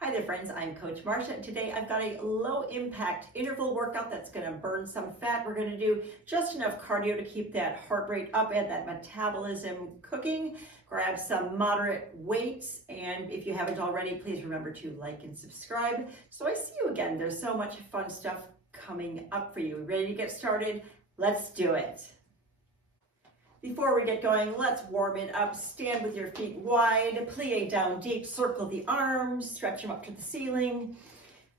Hi there friends, I'm Coach Marcia, and today I've got a low impact interval workout that's going to burn some fat. We're going to do just enough cardio to keep that heart rate up and that metabolism cooking. Grab some moderate weights, and if you haven't already, please remember to like and subscribe. So I see you again. There's so much fun stuff coming up for you. Ready to get started? Let's do it. Before we get going, let's warm it up. Stand with your feet wide, plie down deep, circle the arms, stretch them up to the ceiling.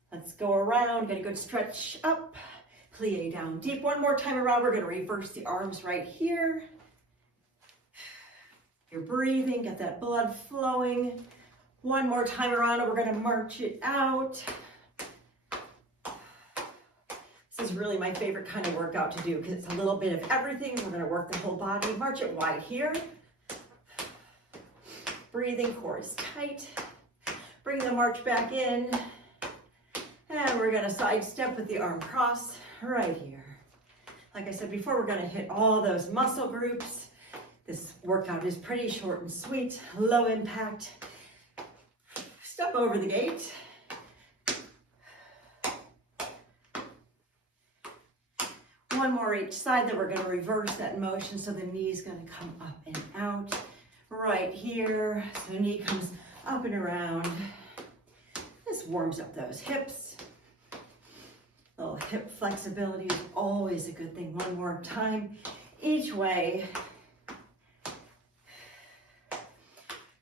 Let's go around, get a good stretch up, plie down deep. One more time around, we're gonna reverse the arms right here. You're breathing, get that blood flowing. One more time around, and we're gonna march it out. This is really my favorite kind of workout to do because it's a little bit of everything. We're going to work the whole body. March it wide here. Breathing, core is tight. Bring the march back in. And we're going to side step with the arm cross right here. Like I said before, we're going to hit all those muscle groups. This workout is pretty short and sweet, low impact. Step over the gate. One more each side, then we're going to reverse that motion, so the knee is going to come up and out right here. So the knee comes up and around. This warms up those hips. A little hip flexibility is always a good thing. One more time each way.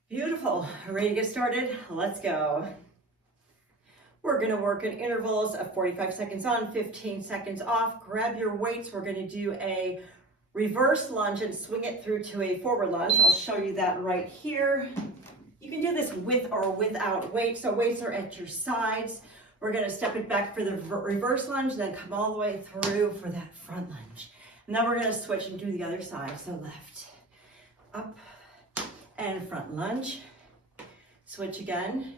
Beautiful. Ready to get started? Let's go. We're going to work in intervals of 45 seconds on, 15 seconds off. Grab your weights. We're going to do a reverse lunge and swing it through to a forward lunge. I'll show you that right here. You can do this with or without weights. So weights are at your sides. We're going to step it back for the reverse lunge, then come all the way through for that front lunge. And then we're going to switch and do the other side. So left, up, and front lunge. Switch again,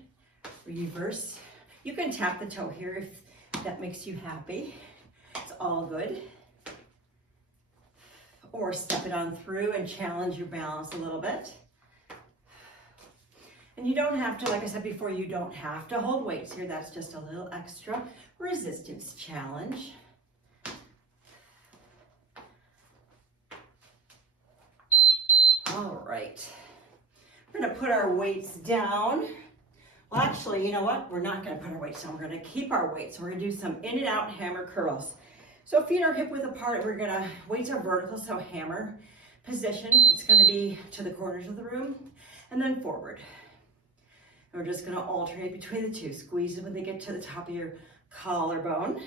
reverse. You can tap the toe here if that makes you happy. It's all good. Or step it on through and challenge your balance a little bit. And you don't have to, like I said before, you don't have to hold weights here. That's just a little extra resistance challenge. All right. We're going to put our weights down. Well, actually, you know what? We're not going to put our weights down. We're going to keep our weights. We're going to do some in and out hammer curls. So feet are hip width apart. We're going to, weights are vertical, so hammer position. It's going to be to the corners of the room and then forward. And we're just going to alternate between the two. Squeeze it when they get to the top of your collarbone.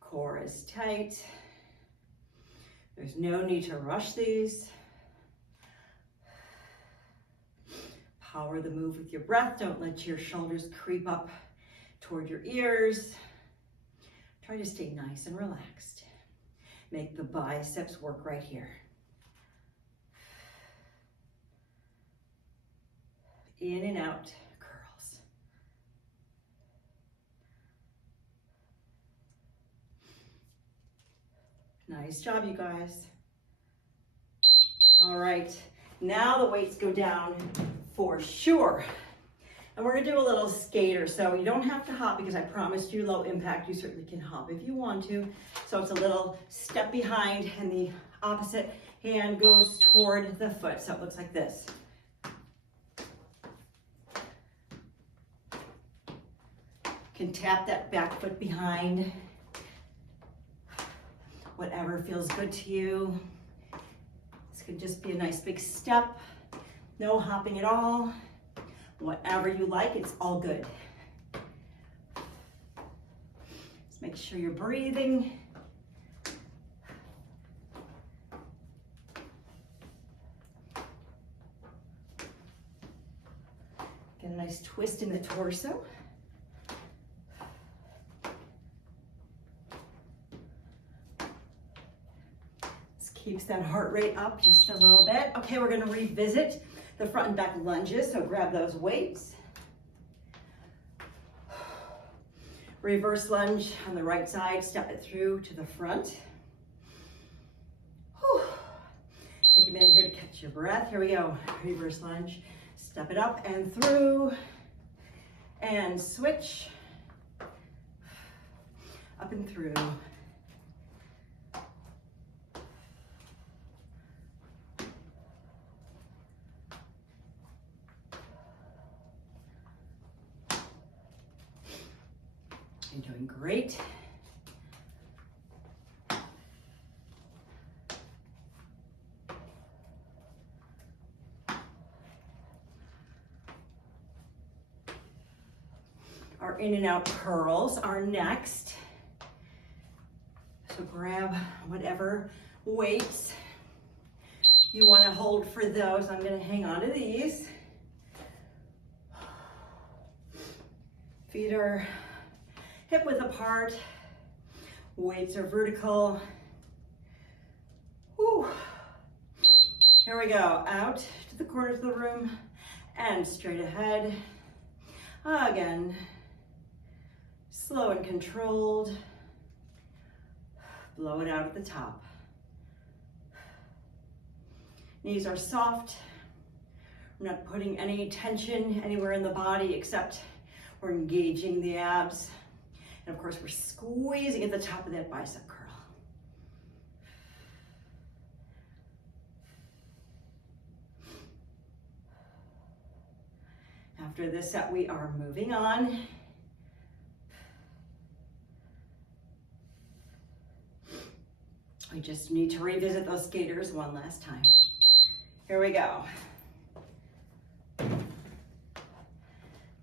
Core is tight. There's no need to rush these. Power the move with your breath. Don't let your shoulders creep up toward your ears. Try to stay nice and relaxed. Make the biceps work right here. In and out curls. Nice job, you guys. All right, now the weights go down for sure. And we're gonna do a little skater. So you don't have to hop because I promised you low impact. You certainly can hop if you want to. So it's a little step behind and the opposite hand goes toward the foot. So it looks like this. You can tap that back foot behind. Whatever feels good to you. This could just be a nice big step. No hopping at all. Whatever you like, it's all good. Just make sure you're breathing. Get a nice twist in the torso. This keeps that heart rate up just a little bit. Okay, we're gonna revisit the front and back lunges, so grab those weights. Reverse lunge on the right side, step it through to the front. Whew. Take a minute here to catch your breath. Here we go. Reverse lunge. Step it up and through. And switch. Up and through. You're doing great. Our in and out curls are next. So grab whatever weights you want to hold for those. I'm going to hang on to these. Feet are hip width apart. Weights are vertical. Whew. Here we go. Out to the corners of the room and straight ahead. Again. Slow and controlled. Blow it out at the top. Knees are soft. We're not putting any tension anywhere in the body except we're engaging the abs. And of course, we're squeezing at the top of that bicep curl. After this set, we are moving on. We just need to revisit those skaters one last time. Here we go.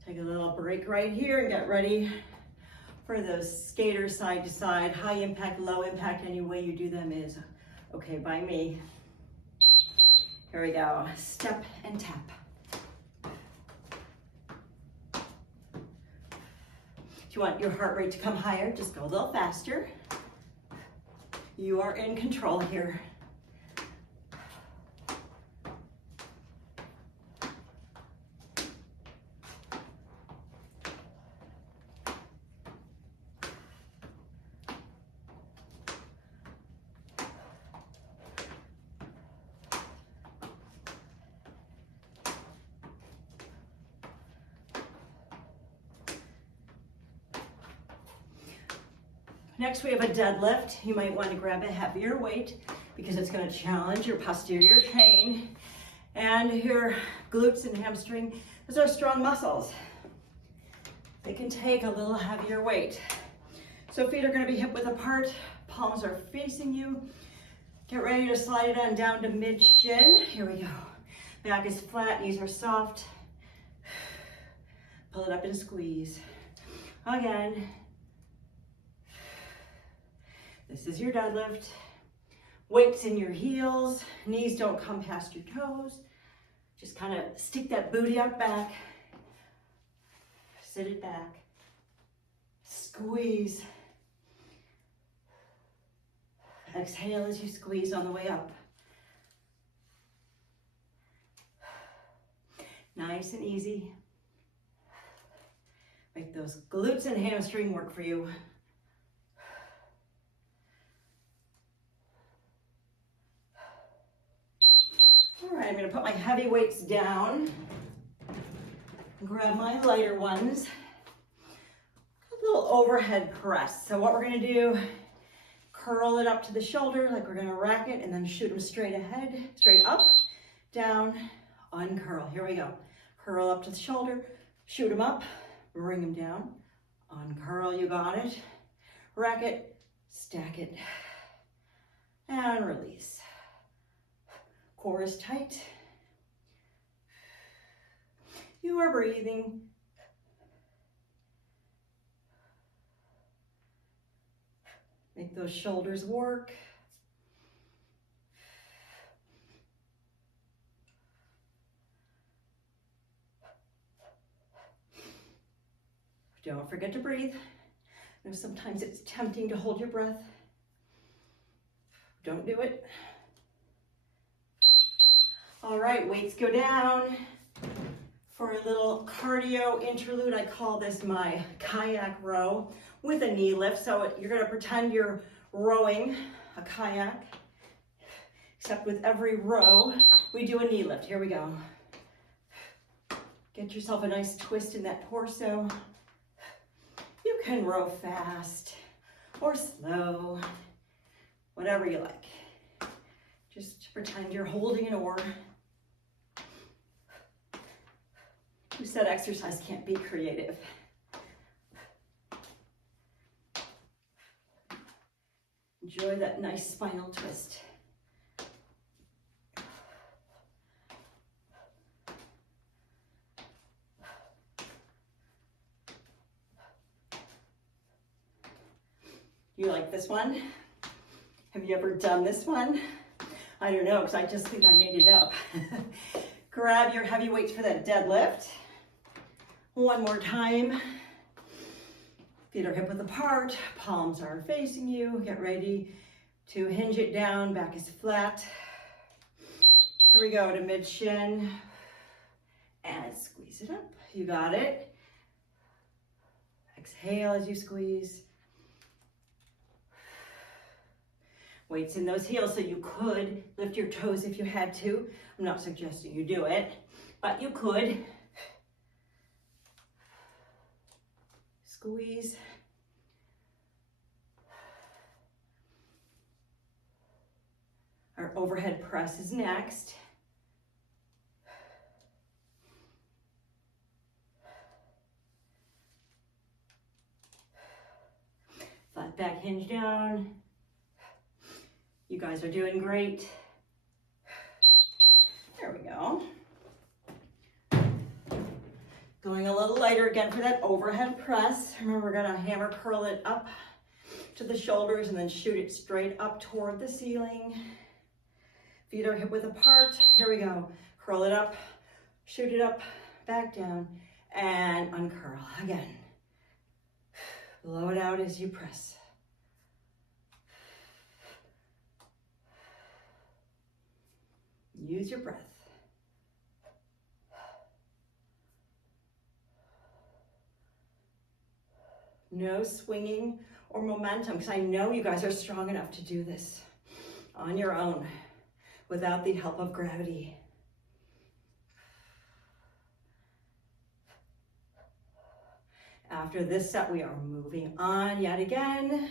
Take a little break right here and get ready for those skaters side to side. High impact, low impact, any way you do them is okay by me. Here we go. Step and tap. If you want your heart rate to come higher, just go a little faster. You are in control here. Next, we have a deadlift. You might want to grab a heavier weight because it's going to challenge your posterior chain and your glutes and hamstring. Those are strong muscles. They can take a little heavier weight. So feet are going to be hip width apart. Palms are facing you. Get ready to slide it on down to mid shin. Here we go. Back is flat, knees are soft. Pull it up and squeeze. Again. This is your deadlift. Weights in your heels. Knees don't come past your toes. Just kind of stick that booty out back. Sit it back. Squeeze. Exhale as you squeeze on the way up. Nice and easy. Make those glutes and hamstring work for you. All right, I'm going to put my heavy weights down. Grab my lighter ones. A little overhead press. So what we're going to do, curl it up to the shoulder like we're going to rack it and then shoot them straight ahead, straight up, down, uncurl. Here we go. Curl up to the shoulder, shoot them up, bring them down, uncurl, you got it. Rack it, stack it, and release. Core is tight. You are breathing. Make those shoulders work. Don't forget to breathe. I know sometimes it's tempting to hold your breath. Don't do it. All right, weights go down. For a little cardio interlude, I call this my kayak row with a knee lift. So you're gonna pretend you're rowing a kayak, except with every row, we do a knee lift. Here we go. Get yourself a nice twist in that torso. You can row fast or slow, whatever you like. Just pretend you're holding an oar. Who said exercise can't be creative? Enjoy that nice spinal twist. You like this one? Have you ever done this one? I don't know, because I just think I made it up. Grab your heavy weights for that deadlift. One more time. Feet are hip width apart, palms are facing you. Get ready to hinge it down, back is flat. Here we go to mid shin. And squeeze it up. You got it. Exhale as you squeeze. Weights in those heels, so you could lift your toes if you had to. I'm not suggesting you do it, but you could. Squeeze. Our overhead press is next. Flat back, hinge down. You guys are doing great. There we go. Going a little lighter again for that overhead press. Remember, we're gonna hammer curl it up to the shoulders and then shoot it straight up toward the ceiling. Feet are hip width apart. Here we go. Curl it up, shoot it up, back down, and uncurl again. Blow it out as you press. Use your breath. No swinging or momentum, because I know you guys are strong enough to do this on your own without the help of gravity. After this set, we are moving on yet again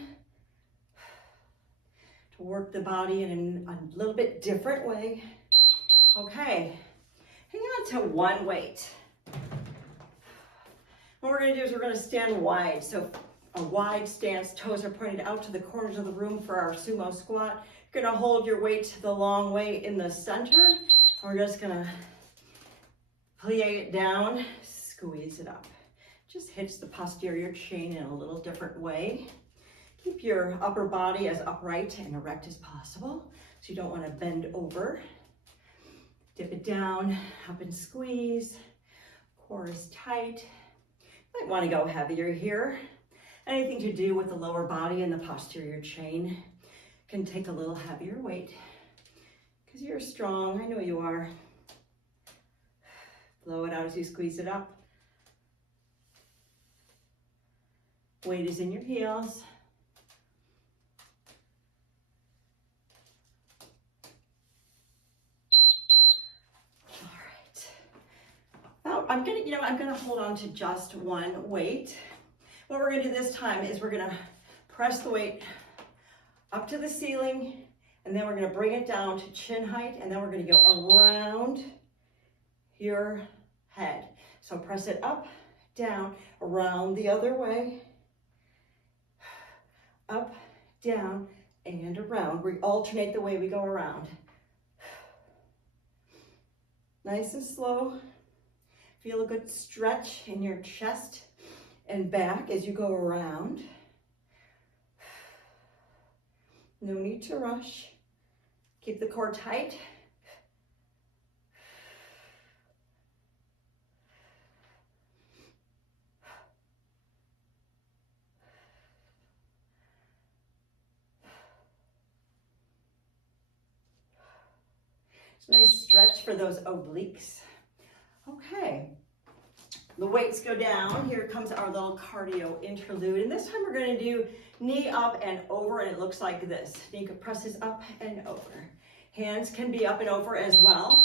to work the body in a little bit different way. Okay, hang on to one weight. What we're gonna do is we're gonna stand wide. So a wide stance, toes are pointed out to the corners of the room for our sumo squat. You're gonna hold your weight the long way in the center. And we're just gonna plie it down, squeeze it up. Just hits the posterior chain in a little different way. Keep your upper body as upright and erect as possible. So you don't wanna bend over. Dip it down, up and squeeze. Core is tight. Might want to go heavier here. Anything to do with the lower body and the posterior chain can take a little heavier weight because you're strong. I know you are. Blow it out as you squeeze it up. Weight is in your heels. I'm gonna hold on to just one weight. What we're gonna do this time is we're gonna press the weight up to the ceiling, and then we're gonna bring it down to chin height, and then we're gonna go around your head. So press it up, down, around the other way, up, down, and around. We alternate the way we go around. Nice and slow. Feel a good stretch in your chest and back as you go around. No need to rush. Keep the core tight. It's a nice stretch for those obliques. Okay, the weights go down. Here comes our little cardio interlude. And this time we're gonna do knee up and over, and it looks like this. Knee presses up and over. Hands can be up and over as well,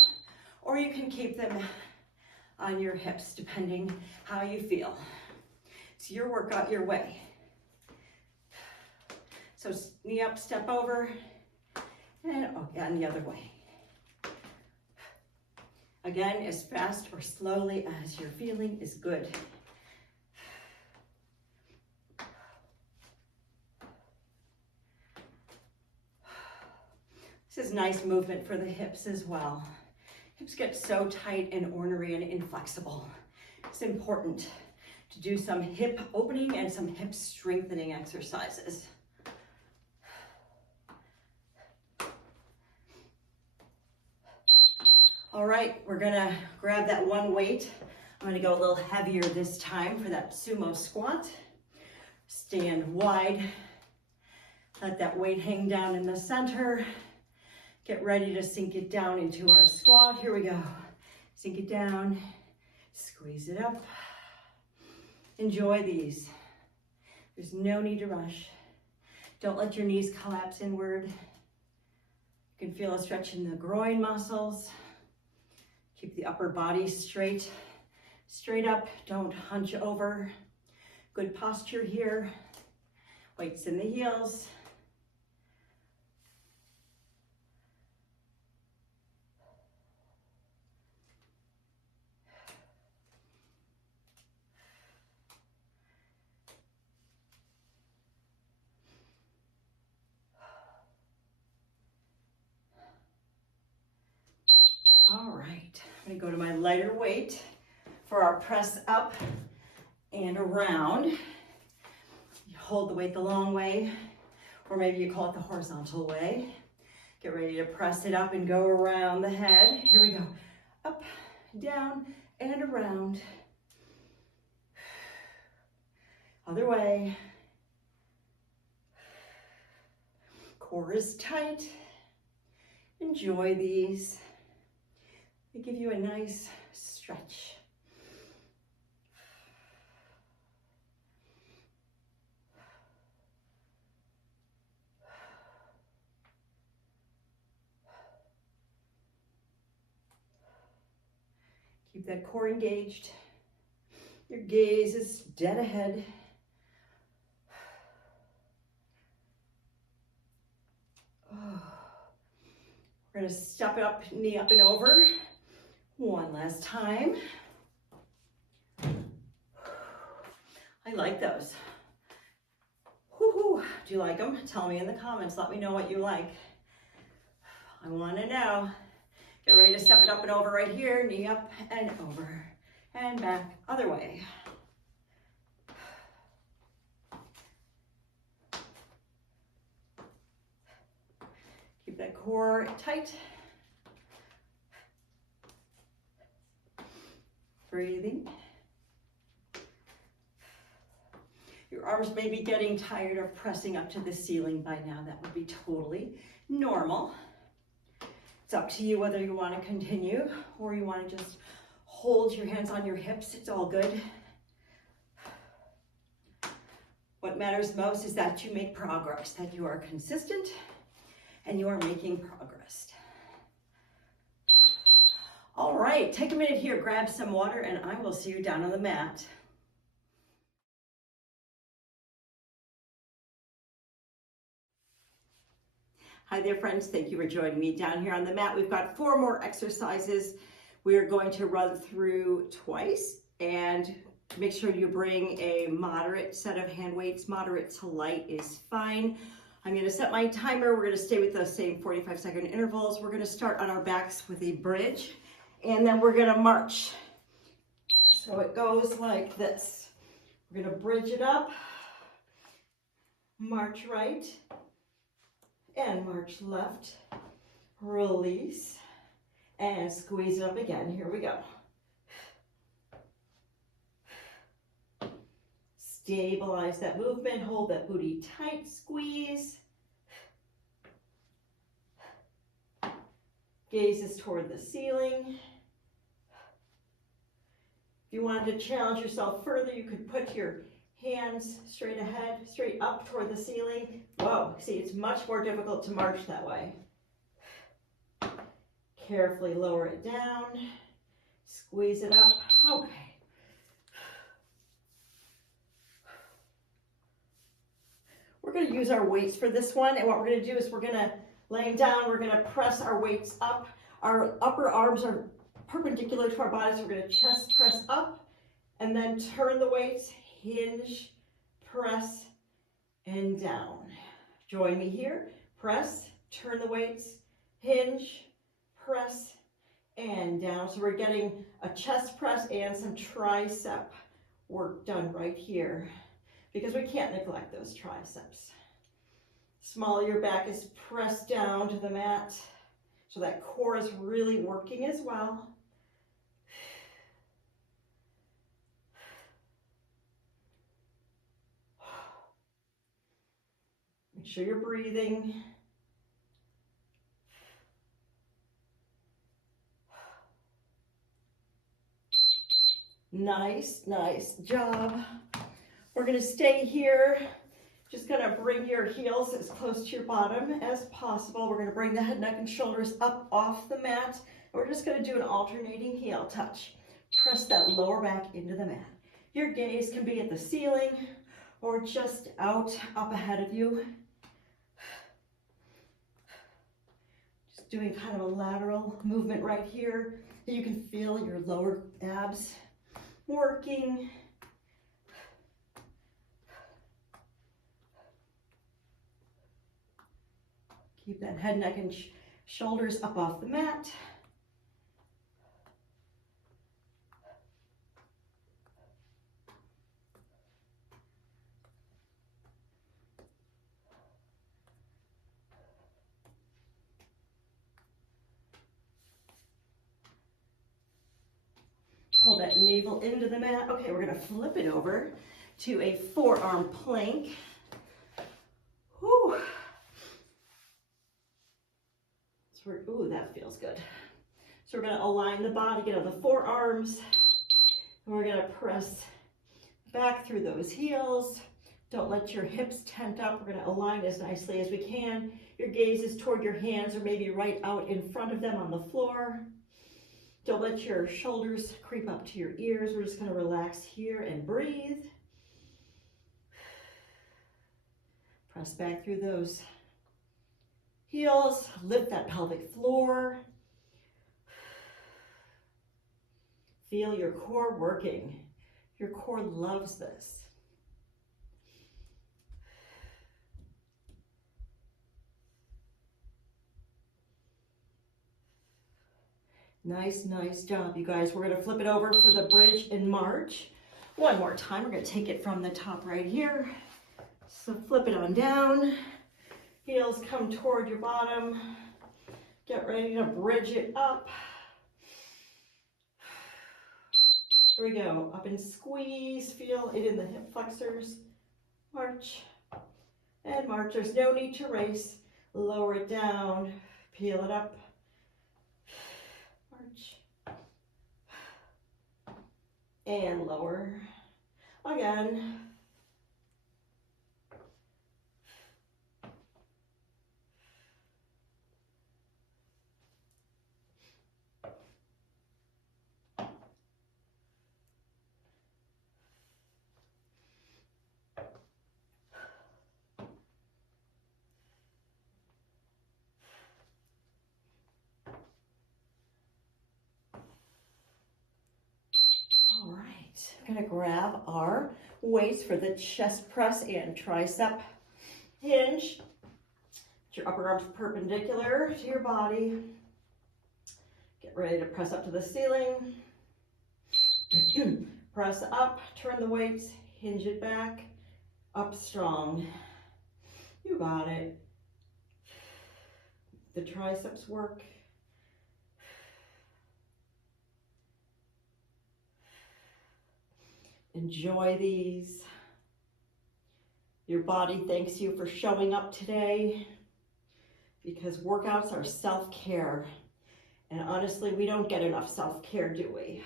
or you can keep them on your hips, depending how you feel. It's your workout, your way. So knee up, step over, and again the other way. Again, as fast or slowly as you're feeling is good. This is nice movement for the hips as well. Hips get so tight and ornery and inflexible. It's important to do some hip opening and some hip strengthening exercises. All right, we're gonna grab that one weight. I'm gonna go a little heavier this time for that sumo squat. Stand wide. Let that weight hang down in the center. Get ready to sink it down into our squat. Here we go. Sink it down, squeeze it up. Enjoy these. There's no need to rush. Don't let your knees collapse inward. You can feel a stretch in the groin muscles. Keep the upper body straight up. Don't hunch over. Good posture here. Weights in the heels. All right, I'm gonna go to my lighter weight for our press up and around. You hold the weight the long way, or maybe you call it the horizontal way. Get ready to press it up and go around the head. Here we go. Up, down, and around. Other way. Core is tight. Enjoy these. They give you a nice stretch. Keep that core engaged. Your gaze is dead ahead. We're gonna step it up, knee up and over. One last time. I like those. Woo-hoo. Do you like them? Tell me in the comments. Let me know what you like. I want to know. Get ready to step it up and over right here. Knee up and over. And back. Other way. Keep that core tight. Breathing. Your arms may be getting tired of pressing up to the ceiling by now. That would be totally normal. It's up to you whether you want to continue or you want to just hold your hands on your hips. It's all good. What matters most is that you make progress, that you are consistent and you are making progress. All right, take a minute here, grab some water, and I will see you down on the mat. Hi there, friends. Thank you for joining me down here on the mat. We've got 4 more exercises we are going to run through twice, and make sure you bring a moderate set of hand weights. Moderate to light is fine. I'm going to set my timer. We're going to stay with the same 45-second intervals. We're going to start on our backs with a bridge, and then we're going to march. So it goes like this. We're going to bridge it up, march right, and march left, release, and squeeze it up again. Here we go. Stabilize that movement, hold that booty tight, squeeze. Gaze is toward the ceiling. If you wanted to challenge yourself further, you could put your hands straight ahead, straight up toward the ceiling. Whoa, see, it's much more difficult to march that way. Carefully lower it down, Squeeze it up. Okay. We're going to use our weights for this one, and what we're going to do is we're going to, laying down, we're going to press our weights up. Our upper arms are perpendicular to our bodies, so we're going to chest press up, and then turn the weights, hinge, press, and down. Join me here. Press, turn the weights, hinge, press, and down. So we're getting a chest press and some tricep work done right here, because we can't neglect those triceps. Small of your back is pressed down to the mat, so that core is really working as well. Make sure you're breathing. Nice, nice job. We're going to stay here. Just going to bring your heels as close to your bottom as possible. We're going to bring the head, neck, and shoulders up off the mat. We're just going to do an alternating heel touch. Press that lower back into the mat. Your gaze can be at the ceiling or just out up ahead of you. Just doing kind of a lateral movement right here. You can feel your lower abs working. Keep that head, neck, and shoulders up off the mat. Pull that navel into the mat. Okay, we're going to flip it over to a forearm plank. Whew. So ooh, that feels good. So we're going to align the body, get on the forearms, and we're going to press back through those heels. Don't let your hips tent up. We're going to align as nicely as we can. Your gaze is toward your hands or maybe right out in front of them on the floor. Don't let your shoulders creep up to your ears. We're just going to relax here and breathe. Press back through those heels. Lift that pelvic floor. Feel your core working. Your core loves this. Nice, nice job, you guys. We're going to flip it over for the bridge and march. One more time. We're going to take it from the top right here. So flip it on down. Heels come toward your bottom. Get ready to bridge it up. Here we go. Up and squeeze. Feel it in the hip flexors. March and march. There's no need to race. Lower it down. Peel it up. And lower again. All right, I'm gonna grab our weights for the chest press and tricep hinge. Get your upper arms perpendicular to your body. Get ready to press up to the ceiling. Press up, turn the weights, hinge it back, up strong. You got it. The triceps work. Enjoy these. Your body thanks you for showing up today, because workouts are self-care. And honestly, we don't get enough self-care, do we?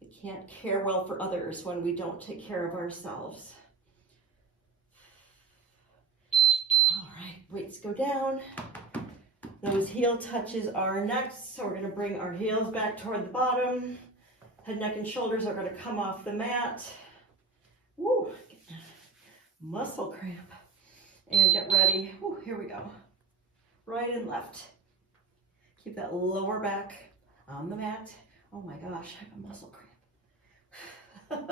We can't care well for others when we don't take care of ourselves. Weights go down. Those heel touches are next. So we're gonna bring our heels back toward the bottom. Head, neck, and shoulders are gonna come off the mat. Woo, muscle cramp. And get ready. Woo, here we go. Right and left. Keep that lower back on the mat. Oh my gosh, I have a muscle cramp.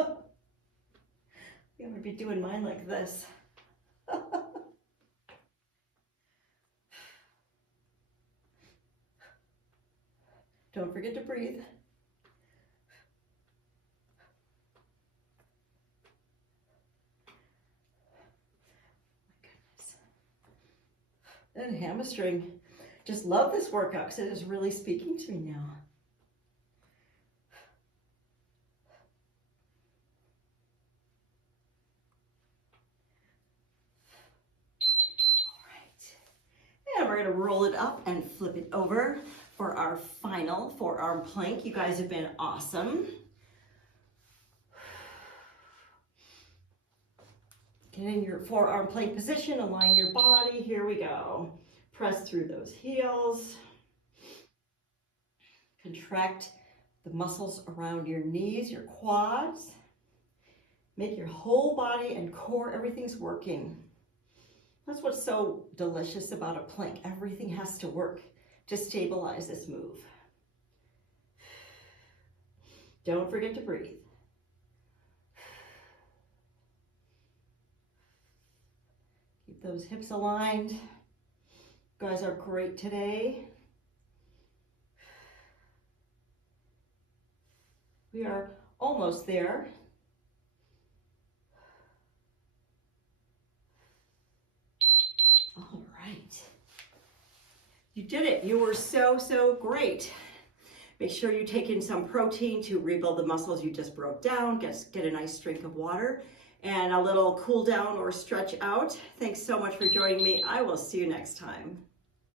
I'm gonna be doing mine like this. Don't forget to breathe. And hamstring. Just love this workout because it is really speaking to me now. All right. And we're going to roll it up and flip it over for our final forearm plank. You guys have been awesome. Get in your forearm plank position, align your body. Here we go. Press through those heels. Contract the muscles around your knees, your quads. Make your whole body and core, everything's working. That's what's so delicious about a plank. Everything has to work to stabilize this move. Don't forget to breathe. Keep those hips aligned. You guys are great today. We are almost there. All right. You did it. You were so great. Make sure you take in some protein to rebuild the muscles you just broke down. Get a nice drink of water and a little cool down or stretch out. Thanks so much for joining me. I will see you next time.